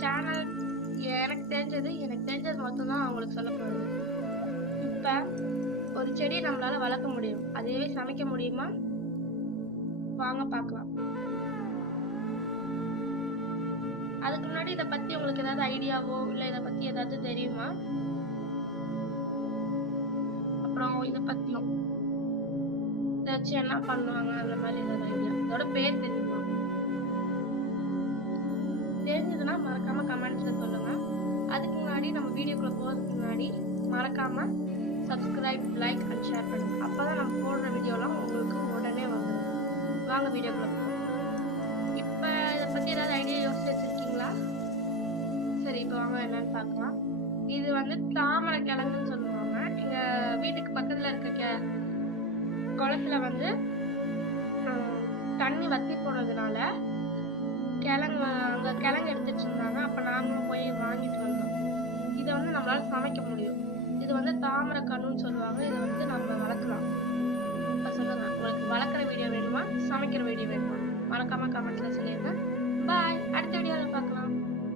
Channel எனக்கு தெரிஞ்சது மட்டும் தான் உங்களுக்கு சொல்ல போகிறது. இப்போ ஒரு செடியை நம்மளால வளர்க்க முடியும், அதுவே சமைக்க முடியுமா? வாங்க பார்க்கலாம். அதுக்கு முன்னாடி இதை பத்தி உங்களுக்கு ஏதாவது ஐடியாவோ இல்லை இதை பத்தி ஏதாவது தெரியுமா? அப்புறம் இதை பத்தியும் இதை வச்சு என்ன பண்ணுவாங்க அந்த மாதிரி ஏதாவது ஐடியா, இதோட பேர் தெரியுமா? தெரிஞ்சதுன்னா மறக்காம கமெண்ட்ஸ்ல சொல்லுங்க. அதுக்கு முன்னாடி நம்ம வீடியோக்குள்ள போறதுக்கு முன்னாடி மறக்காம சப்ஸ்கிரைப், லைக் அண்ட் ஷேர் பண்ணுங்க. அப்பதான் நம்ம போடுற வீடியோலாம் உங்களுக்கு உடனே வந்துடும். வாங்க வீடியோக்குள்ள போகலாம். இப்போ இதை பத்தி ஏதாவது ஐடியா யோசிச்சு வச்சிருக்கீங்களா? சரி, இப்போ வாங்க என்னன்னு பார்க்கலாம். இது வந்து தாமரை கிழங்குன்னு சொல்லுவாங்க. எங்க வீட்டுக்கு பக்கத்துல இருக்க குளத்துல வந்து தண்ணி வத்தி போனதுனால அங்க கிழங்கு எடுத்துட்டு இருந்தாங்க. அப்ப நாங்களும் போய் வாங்கிட்டு வந்தோம். இதை வந்து நம்மளால சமைக்க முடியும். இது வந்து தாமரை கண்ணுன்னு சொல்லுவாங்க. இதை வந்து நம்ம வளர்க்கலாம். இப்ப சொல்லுங்க, உங்களுக்கு வளர்க்குற வீடியோ வேணுமா, சமைக்கிற வீடியோ வேணுமா? மறக்காம கமெண்ட்ஸ்ல சொல்லிடுங்க. பாய், அடுத்த வீடியோல பார்க்கலாம்.